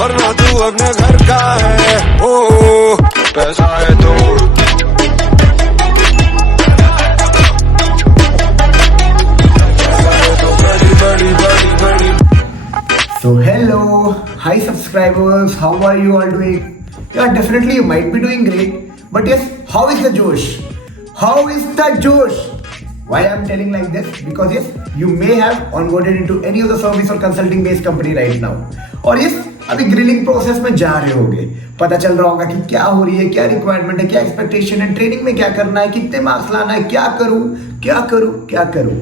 So hello, hi subscribers, how are you all doing? Yeah, definitely you might be doing great. But yes, how is the Josh? How is the Josh? Why I am telling like this? Because yes, you may have onboarded into any of the service or consulting based company right now. और yes, अभी grilling process में जा रहे होगे, पता चल रहा होगा कि क्या हो रही है, क्या रिक्वायरमेंट है, क्या एक्सपेक्टेशन है, ट्रेनिंग में क्या करना है, कितने मार्क्स लाना है, क्या करूं क्या करूं क्या करूं।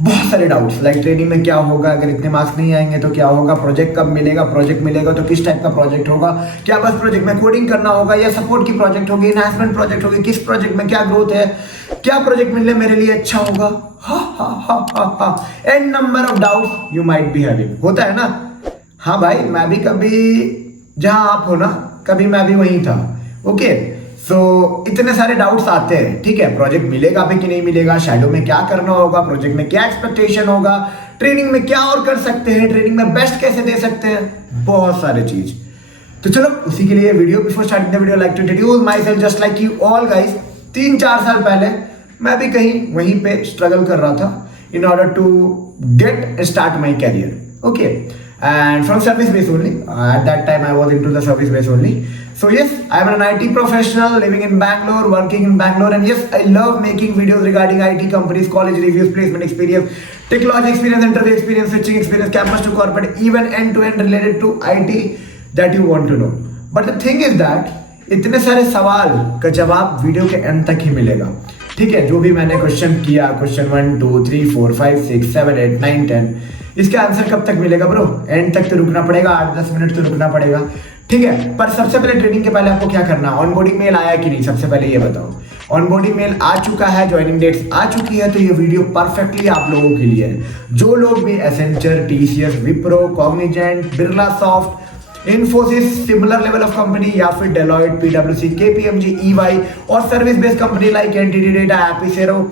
बहुत सारे डाउट्स लाइक ट्रेनिंग में क्या होगा, अगर इतने मार्क्स नहीं आएंगे तो क्या होगा, प्रोजेक्ट कब मिलेगा, प्रोजेक्ट मिलेगा तो किस टाइप का प्रोजेक्ट होगा, क्या बस प्रोजेक्ट में कोडिंग करना होगा या सपोर्ट की प्रोजेक्ट होगी, एनहांसमेंट प्रोजेक्ट होगी, किस प्रोजेक्ट में क्या ग्रोथ है, क्या प्रोजेक्ट मिलने मेरे लिए अच्छा होगा। An number of doubts you might be having, होता है ना। हाँ भाई, मैं भी कभी जहां आप हो ना, कभी मैं भी वहीं था। ओके सो इतने सारे डाउट्स आते हैं, ठीक है। प्रोजेक्ट मिलेगा भी कि नहीं मिलेगा, शैडो में क्या करना होगा, प्रोजेक्ट में क्या एक्सपेक्टेशन होगा, ट्रेनिंग में क्या और कर सकते हैं, ट्रेनिंग में बेस्ट कैसे दे सकते हैं, बहुत सारे चीज। तो चलो उसी के लिए video, before starting the video like to introduce myself just like you all guys. 3-4 साल पहले मैं भी कहीं वहीं पे स्ट्रगल कर रहा था in order to get start my career. Okay, and from service base only, at that time I was into the service base only. So yes, I am an IT professional living in Bangalore, working in Bangalore, and yes, I love making videos regarding IT companies, college reviews, placement experience, technology experience, interview experience, switching experience, campus to corporate, even end to end related to IT that you want to know. But the thing is that इतने सारे सवाल का जवाब video के and तक ही मिलेगा, ठीक है। जो भी मैंने क्वेश्चन किया, क्वेश्चन 1 2 3 4 5 6 7 8 9 10, इसका आंसर कब तक मिलेगा ब्रो? एंड तक तो रुकना पड़ेगा, 8-10 मिनट तो रुकना पड़ेगा, ठीक है। पर सबसे पहले ट्रेनिंग के पहले आपको क्या करना है, ऑनबोर्डिंग मेल आया कि नहीं, सबसे पहले ये बताओ। ऑनबोर्डिंग मेल आ चुका है, ज्वाइनिंग डेट्स आ चुकी है, तो ये वीडियो परफेक्टली आप लोगों के लिए है। जो लोग भी Accenture, TCS, Wipro, Cognizant, Birlasoft, Infosys, similar level of company या फिर डेलॉयट, पीडब्ल्यूसी, केपीएमजी, ईवाई और service based company like NTT data, Apisero,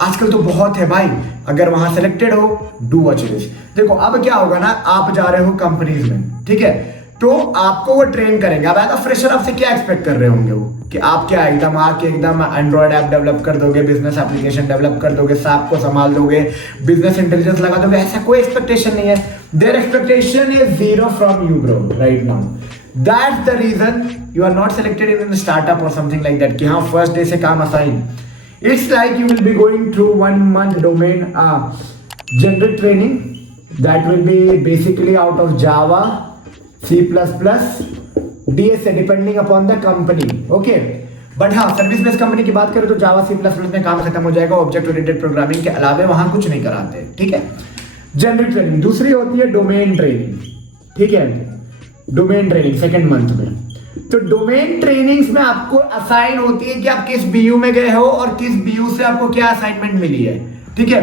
आजकल तो बहुत है भाई। अगर वहां सेलेक्टेड हो, डू वॉच दिस। देखो अब क्या होगा ना, आप जा रहे हो कंपनीज में, ठीक है, तो आपको वो ट्रेन करेंगे। अब एज अ फ्रेशर आपसे क्या एक्सपेक्ट कर रहे होंगे वो, कि आप क्या एकदम आके एकदम एंड्रॉइड ऐप डेवलप कर दोगे, बिजनेस एप्लीकेशन डेवलप कर दोगे, SAP को संभाल दोगे, बिजनेस इंटेलिजेंस लगा दोगे, ऐसा कोई एक्सपेक्टेशन नहीं है। There expectation is zero from you bro right now. That's the reason you are not selected in startup और समथिंग लाइक दैट, कि हाँ फर्स्ट डे से काम assign. It's like you will be going through 1 month domain generic training that will be basically out of Java, C++, DSA depending upon the company. Okay, but हाँ service based company की बात करें तो Java, C++ में काम खत्म हो जाएगा। ऑब्जेक्ट ओरिएंटेड प्रोग्रामिंग के अलावे वहां कुछ नहीं कराते, ठीक है। जनरिक ट्रेनिंग दूसरी होती है, डोमेन ट्रेनिंग, ठीक है। डोमेन ट्रेनिंग सेकेंड मंथ में, तो डोमेन ट्रेनिंग्स में आपको असाइन होती है कि आप किस बीयू में गए हो और किस बीयू से आपको क्या असाइनमेंट मिली है, ठीक है।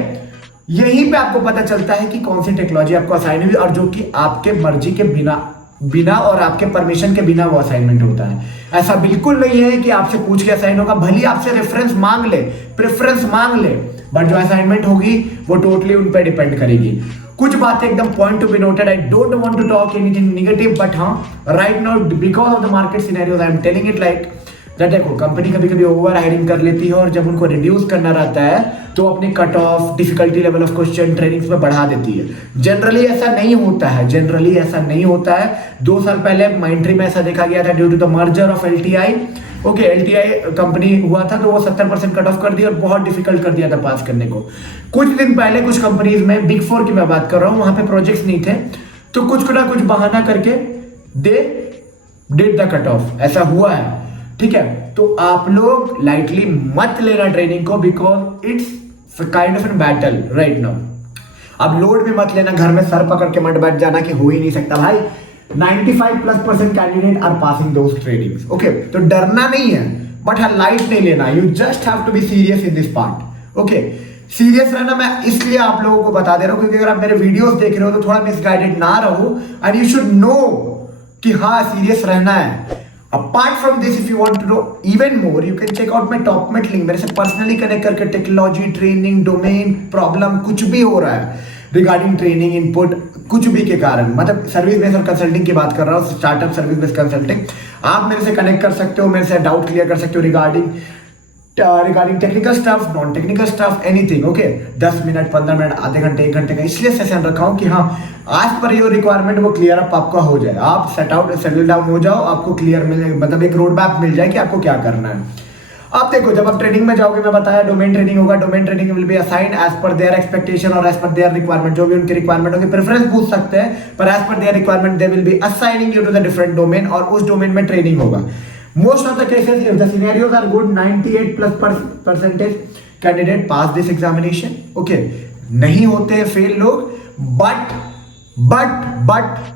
यहीं पे आपको पता चलता है कि कौन सी टेक्नोलॉजी आपको असाइन हुई, और जो कि आपके मर्जी के बिना और आपके परमिशन के बिना वो असाइनमेंट होता है। ऐसा बिल्कुल नहीं है कि आपसे पूछ के असाइन होगा, भले आपसे रेफरेंस मांग ले, प्रेफरेंस मांग ले, बट जो असाइनमेंट होगी वो टोटली उन पर डिपेंड करेगी। कुछ बातें एकदम point to be noted, I don't want to talk anything negative, but हाँ right now because of the market scenarios I am telling it like that. देखो कंपनी कभी कभी ओवर हायरिंग कर लेती है, और जब उनको रिड्यूस करना रहता है तो अपनी cut off, difficulty level of question trainings में बढ़ा देती है। जनरली ऐसा नहीं होता है, जनरली ऐसा नहीं होता है। 2 साल पहले माइंट्री में ऐसा देखा गया था due to the merger of LTI. Okay, LTI company हुआ था तो वो 70% कट ऑफ कर दिया और बहुत डिफिकल्ट कर दिया था पास करने को। कुछ दिन पहले कुछ कंपनीज में, बिग 4 की मैं बात कर रहा हूँ, वहां पे प्रोजेक्ट्स नहीं थे, तो कुछ ना कुछ बहाना करके they did the cut off, ऐसा हुआ है, ठीक है। तो आप लोग लाइटली मत लेना ट्रेनिंग को, because it's kind of an battle right now. अब लोड भी मत लेना, घर में सर पकड़ के मत बैठ जाना कि हो ही नहीं सकता भाई। 95+% candidate are passing those trainings. Okay, तो डरना नहीं है, बट हाँ लाइट नहीं लेना। You just have to be serious in this part. Okay, serious रहना मैं इसलिए आप लोगों को बता दे रहा हूं क्योंकि अगर आप मेरे वीडियोस देख रहे हो तो थोड़ा मिसगाइडेड ना रहो, एंड यू शुड नो कि हाँ सीरियस रहना है। Apart from this, if you want to know even more, you can check out my Topmate link. मेरे से पर्सनली कनेक्ट करके टेक्नोलॉजी, ट्रेनिंग, डोमेन, प्रॉब्लम कुछ भी हो रहा है, रिगार्डिंग ट्रेनिंग इनपुट कुछ भी के कारण, मतलब सर्विस बेस्ड और कंसल्टिंग की बात कर रहा हूँ, स्टार्टअप सर्विस बेस्ड कंसल्टिंग। आप मेरे से कनेक्ट कर सकते हो, मेरे से डाउट क्लियर कर सकते हो regarding technical stuff, non technical stuff, anything. Okay, 10 minute, 15 minute, आधे घंटे, 1 घंटे का इसलिए सेशन रखा हूँ कि हाँ, आज पर योर रिक्वायरमेंट वो क्लियर अप आपका हो जाए, आप सेटल डाउन हो जाओ, आपको क्लियर मिले, मतलब एक रोड मैप मिल जाए कि आपको क्या करना है। आप देखो, जब आप ट्रेनिंग में जाओगे, मैं बताया डोमेन ट्रेनिंग होगा, domain training will be assigned as per their expectation और एज पर देयर रिक्वायरमेंट, जो भी उनकी रिक्वायरमेंट होगी, प्रेफरेंस पूछ सकते हैं, पर as per their requirement they will be assigning you to the different domain, और उस डोमेन में ट्रेनिंग होगा। Most of the cases if the scenarios are good, 98+% candidate pass this examination. Okay, नहीं होते फेल लोग, बट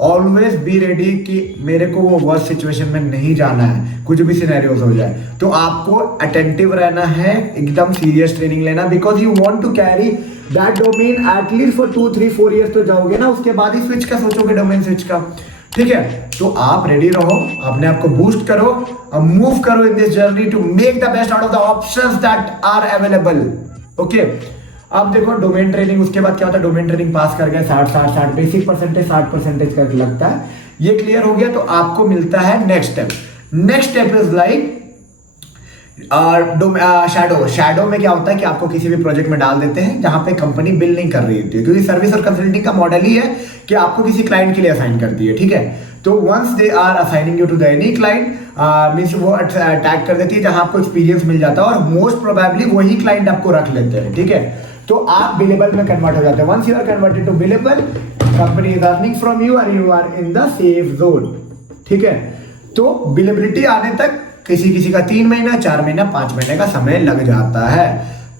ऑलवेज बी रेडी कि मेरे को वो वर्स्ट सिचुएशन में नहीं जाना है, कुछ भी सिनेरियोज हो जाए तो आपको अटेंटिव रहना है, एकदम सीरियस ट्रेनिंग लेना, because you want to carry that domain at least for 2, 3, 4 years तो जाओगे ना, उसके बाद ही स्विच का सोचोगे, डोमेन स्विच का। ठीक है, तो आप रेडी रहो, अपने आप को बूस्ट करो, मूव करो in this journey to make the best out of the options that are available. Okay, अब देखो डोमेन ट्रेनिंग, उसके बाद क्या होता है, डोमेन ट्रेनिंग पास कर गए, 60 बेसिक परसेंटेज 60% का लगता है, ये क्लियर हो गया तो आपको मिलता है next step is like shadow में क्या होता है कि आपको किसी भी प्रोजेक्ट में डाल देते हैं जहां पे कंपनी बिल नहीं कर रही होती है, क्योंकि सर्विस और कंसल्टिंग का मॉडल ही है कि आपको किसी क्लाइंट के लिए असाइन करती है। ठीक है, तो once they are assigning you to the any client, means वो टैग कर देती है जहां आपको एक्सपीरियंस मिल जाता है, और मोस्ट प्रोबेबली वही क्लाइंट आपको रख लेते हैं। ठीक है, तो आप बिलेबल में कन्वर्ट हो जाते हैं। Once you are converted to billable, company is earning from you और you are in the safe zone. ठीक है, तो बिलेबिलिटी आने तक किसी का 3 महीना, 4 महीना, 5 महीने का समय लग जाता है।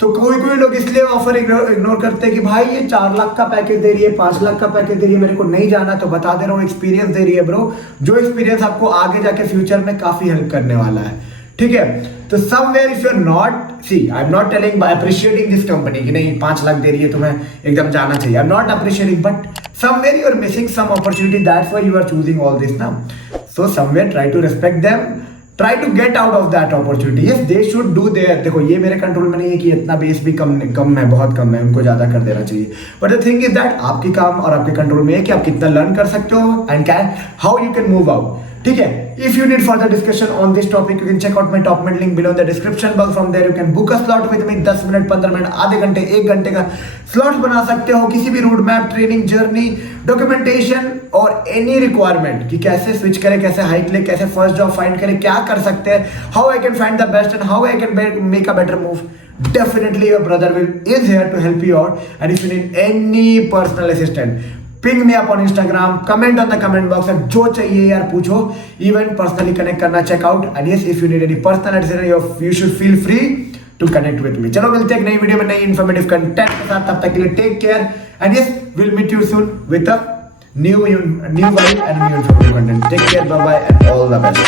तो कोई लोग इसलिए ऑफर इग्नोर करते हैं कि भाई ये 4 लाख का पैकेज दे रही है, 5 लाख का पैकेज दे रही है, मेरे को नहीं जाना। तो बता दे रहा हूँ, एक्सपीरियंस दे रही है ब्रो, जो एक्सपीरियंस आपको आगे जाके फ्यूचर में काफी हेल्प करने वाला है। ठीक है, तो somewhere if you are not, see I am not telling by appreciating this company कि नहीं 5 लाख दे रही है तुम्हें एकदम जाना चाहिए, I am not appreciating, but somewhere you are missing some opportunity, that's why you are choosing all this now. So somewhere try to respect them, try to get out of that opportunity. Yes, they should do there, देखो ये मेरे control में नहीं है कि इतना base भी कम है, बहुत कम है, उनको ज्यादा कर देना चाहिए, but the thing is that आपकी काम और आपके कंट्रोल में है कि आप कितना लर्न कर सकते हो and can how you can move out. ठीक है, if you need further discussion on this topic you can check out my top link below in the description box, from there you can book a slot with me. 10 minute, 15 minute, आधे घंटे, 1 घंटे का slot बना सकते हो, किसी भी road map, training journey, documentation और एनी रिक्वायरमेंट कि कैसे स्विच करें, कैसे हाइक ले, कैसे फर्स्ट जॉब फाइंड करें, क्या कर सकते हैं, how I can find the best and how I can make a better move. Definitely your brother is here to help you out, and if you need any personal assistant, ping me up on Instagram, comment on the comment box, and जो चाहिए यार पूछो, even personally connect करना, check out, and yes, if you need any personal assistant you should feel free to connect with me। चलो मिलते हैं एक नई वीडियो में नई इन्फॉर्मेटिव कंटेंट के साथ, तब तक के लिए take care, and yes, we'll meet you soon with a new vibe and new informative content। Take care, bye bye, and all the best।